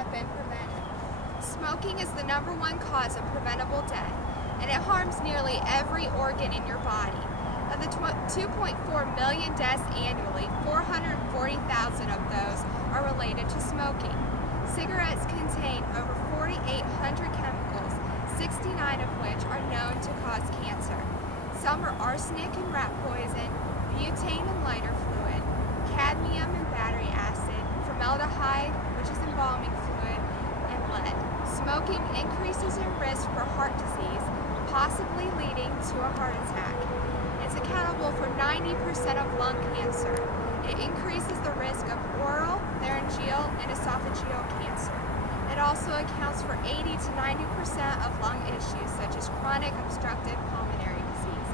have been prevented. Smoking is the #1 cause of preventable death, and it harms nearly every organ in your body. Of the 2.4 million deaths annually, 440,000 of those are related to smoking. Cigarettes contain over 4,800 chemicals, 69 of which are known to cause cancer. Some are arsenic and rat poison, butane and lighter fluid, cadmium and battery acid, formaldehyde, which is embalming fluid, and lead. Smoking increases your risk for heart disease, possibly leading to a heart attack. It's accountable for 90% of lung cancer. It increases the risk of oral, laryngeal, and esophageal cancer. It also accounts for 80 to 90% of lung issues such as chronic obstructive pulmonary disease,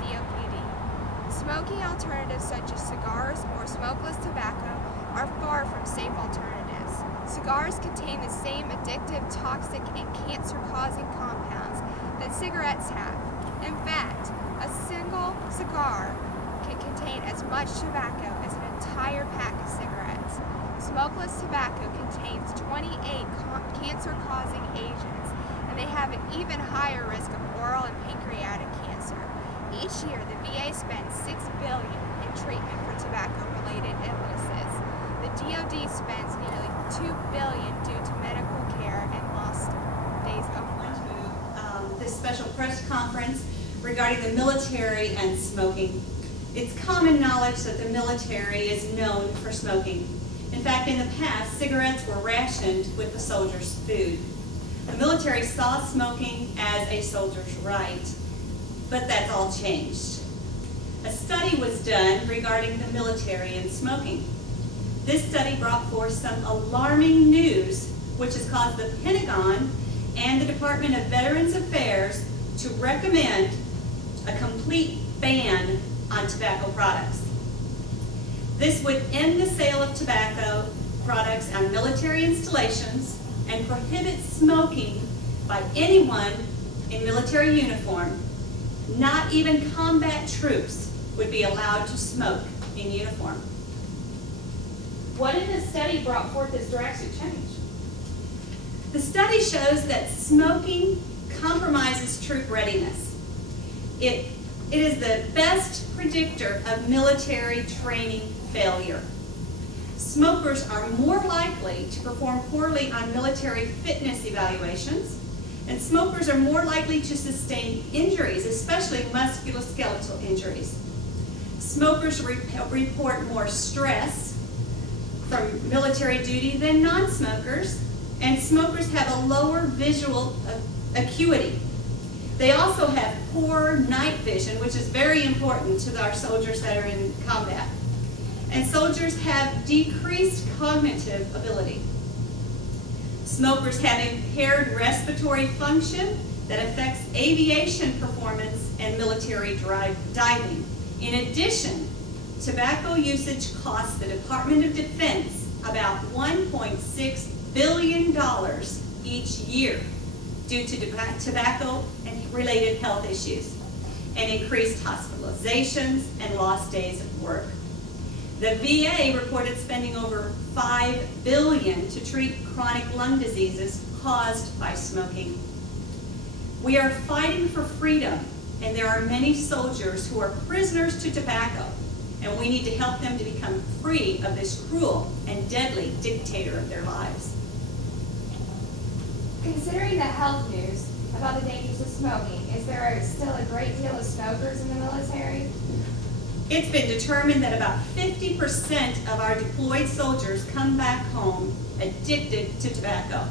COPD. Smoking alternatives such as cigars or smokeless tobacco are far from safe alternatives. Cigars contain the same addictive, toxic, and cancer-causing compounds that cigarettes have. In fact, a single cigar can contain as much tobacco as an entire pack of cigarettes. Smokeless tobacco contains 28 cancer-causing agents, and they have an even higher risk of oral and pancreatic cancer. Each year, the VA spends $6 billion in treatment for tobacco-related illnesses. The DoD spends nearly $2 billion due to medical care and lost days of work. This special press conference regarding the military and smoking. It's common knowledge that the military is known for smoking. In fact, in the past, cigarettes were rationed with the soldiers' food. The military saw smoking as a soldier's right, but that's all changed. A study was done regarding the military and smoking. This study brought forth some alarming news, which has caused the Pentagon and the Department of Veterans Affairs to recommend a complete ban on tobacco products. This would end the sale of tobacco products on military installations and prohibit smoking by anyone in military uniform. Not even combat troops would be allowed to smoke in uniform. What in this study brought forth this drastic change? The study shows that smoking compromises troop readiness. It is the best predictor of military training failure. Smokers are more likely to perform poorly on military fitness evaluations, and smokers are more likely to sustain injuries, especially musculoskeletal injuries. Smokers report more stress from military duty than non-smokers, and smokers have a lower visual acuity. They also have poor night vision, which is very important to our soldiers that are in combat. And soldiers have decreased cognitive ability. Smokers have impaired respiratory function that affects aviation performance and military diving. In addition, tobacco usage costs the Department of Defense about $1.6 billion each year due to tobacco and related health issues, and increased hospitalizations and lost days of work. The VA reported spending over $5 billion to treat chronic lung diseases caused by smoking. We are fighting for freedom, and there are many soldiers who are prisoners to tobacco, and we need to help them to become free of this cruel and deadly dictator of their lives. Considering the health news about the dangers of smoking, is there still a great deal of smokers in the military? It's been determined that about 50% of our deployed soldiers come back home addicted to tobacco.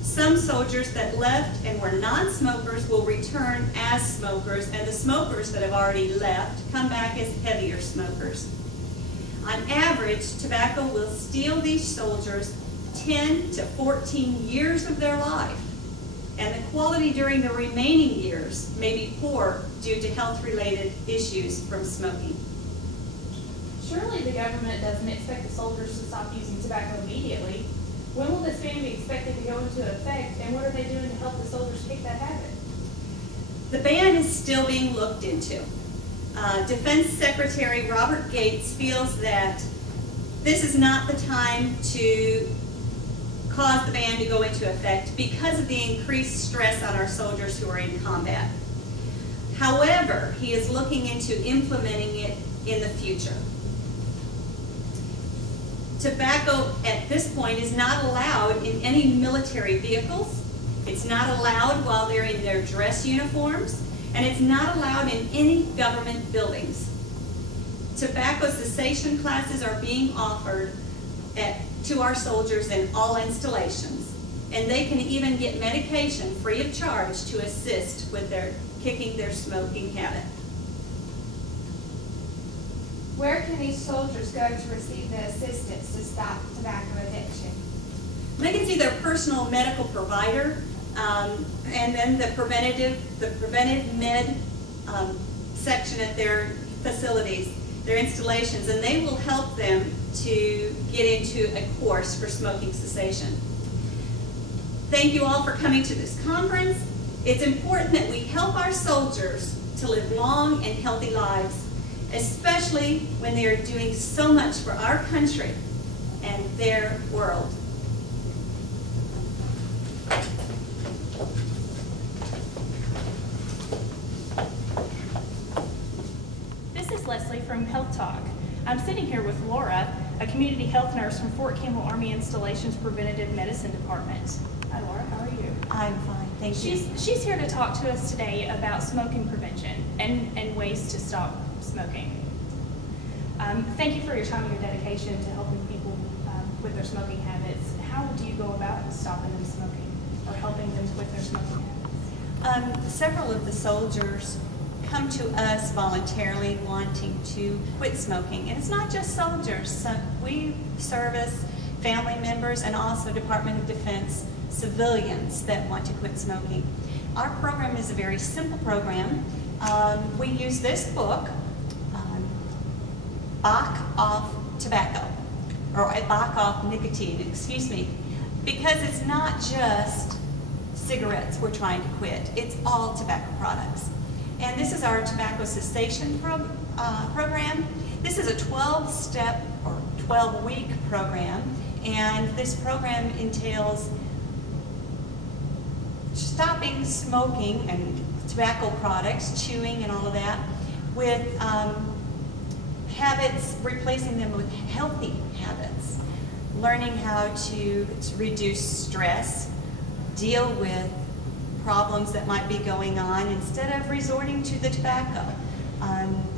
Some soldiers that left and were non-smokers will return as smokers, and the smokers that have already left come back as heavier smokers. On average, tobacco will steal these soldiers 10 to 14 years of their life, and the quality during the remaining years may be poor due to health-related issues from smoking. Surely the government doesn't expect the soldiers to stop using tobacco immediately. When will this ban be expected to go into effect, and what are they doing to help the soldiers kick that habit? The ban is still being looked into. Defense Secretary Robert Gates feels that this is not the time to caused the ban to go into effect because of the increased stress on our soldiers who are in combat. However, he is looking into implementing it in the future. Tobacco at this point is not allowed in any military vehicles. It's not allowed while they're in their dress uniforms, and it's not allowed in any government buildings. Tobacco cessation classes are being offered to our soldiers in all installations, and they can even get medication free of charge to assist with kicking their smoking habit. Where can these soldiers go to receive the assistance to stop tobacco addiction? They can see their personal medical provider, and then the preventive med section at their facilities, their installations, and they will help them to get into a course for smoking cessation. Thank you all for coming to this conference. It's important that we help our soldiers to live long and healthy lives, especially when they are doing so much for our country and their world. This is Leslie from Health Talk. I'm sitting here with Laura, a community health nurse from Fort Campbell Army Installations Preventative Medicine Department. Hi Laura, how are you? I'm fine, thank you. She's here to talk to us today about smoking prevention and ways to stop smoking. Thank you for your time and your dedication to helping people with their smoking habits. How do you go about stopping them smoking or helping them with their smoking habits? Several of the soldiers come to us voluntarily wanting to quit smoking. And it's not just soldiers. We service family members and also Department of Defense civilians that want to quit smoking. Our program is a very simple program. We use this book, Back Off Tobacco, or Back Off Nicotine, excuse me, because it's not just cigarettes we're trying to quit, it's all tobacco products. And this is our tobacco cessation program. This is a 12-step or 12-week program, and this program entails stopping smoking and tobacco products, chewing and all of that, with habits, replacing them with healthy habits, learning how to reduce stress, deal with problems that might be going on instead of resorting to the tobacco.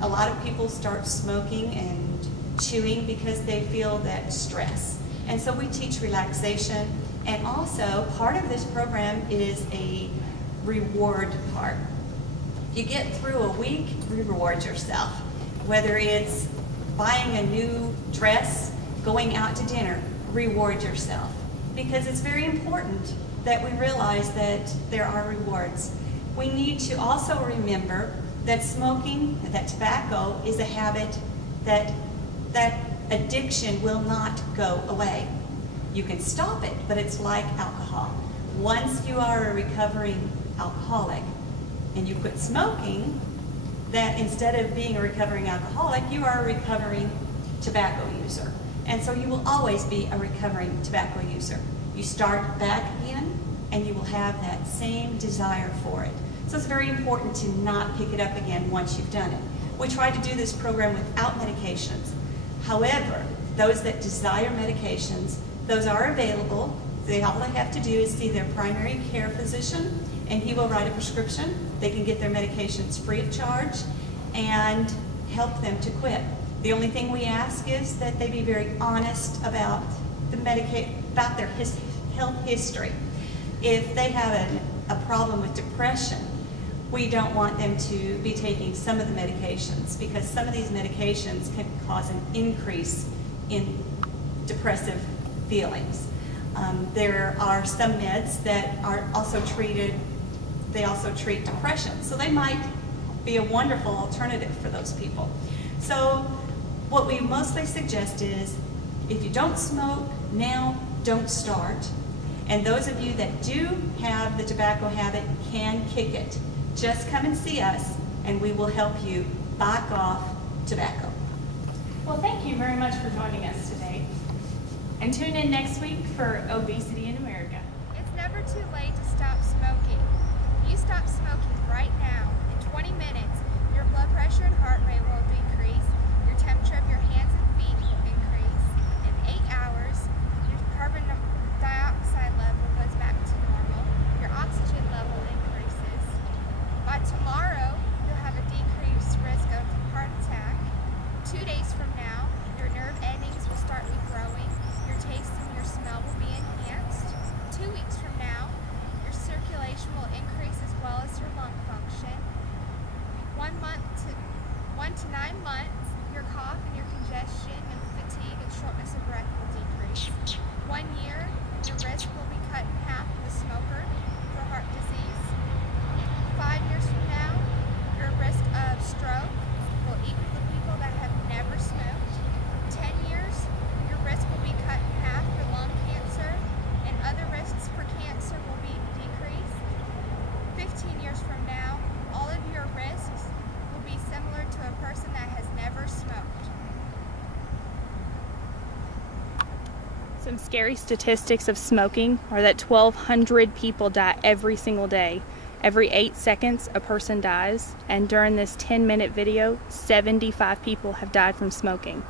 A lot of people start smoking and chewing because they feel that stress. And so we teach relaxation, and also part of this program is a reward part. If you get through a week, reward yourself. Whether it's buying a new dress, going out to dinner, reward yourself. Because it's very important that we realize that there are rewards. We need to also remember that smoking, that tobacco, is a habit that addiction will not go away. You can stop it, but it's like alcohol. Once you are a recovering alcoholic and you quit smoking, that instead of being a recovering alcoholic, you are a recovering tobacco user. And so you will always be a recovering tobacco user. You start back again, and you will have that same desire for it. So it's very important to not pick it up again once you've done it. We try to do this program without medications. However, those that desire medications, those are available. All they have to do is see their primary care physician, and he will write a prescription. They can get their medications free of charge and help them to quit. The only thing we ask is that they be very honest about about their health history. If they have a problem with depression, we don't want them to be taking some of the medications, because some of these medications can cause an increase in depressive feelings. There are some meds that are also treated, they also treat depression, so they might be a wonderful alternative for those people. So what we mostly suggest is, if you don't smoke now, don't start. And those of you that do have the tobacco habit can kick it. Just come and see us, and we will help you back off tobacco. Well, thank you very much for joining us today. And tune in next week for Obesity in America. It's never too late to stop smoking. If you stop smoking right now, in 20 minutes, your blood pressure and heart rate will decrease, your temperature of your hands and feet will increase. In 8 hours, your carbon dioxide level goes back to normal, your oxygen level increases. By tomorrow, you'll have a decreased risk of heart attack. 2 days from now, your nerve endings will start regrowing, your taste and your smell will be enhanced. 2 weeks from now, your circulation will increase as well as your lung function. 1 to 9 months, your cough and your congestion and fatigue and shortness of breath will decrease. 1 year, your risk will be cut in half of a smoker for heart disease. 5 years from now, your risk of stroke will equal the people that have never smoked. 10 years, your risk will be cut in half for lung cancer, and other risks for cancer will be decreased. 15 years from now, all of your risks will be similar to a person that has never smoked. Some scary statistics of smoking are that 1,200 people die every single day. Every 8 seconds, a person dies, and during this 10-minute video, 75 people have died from smoking.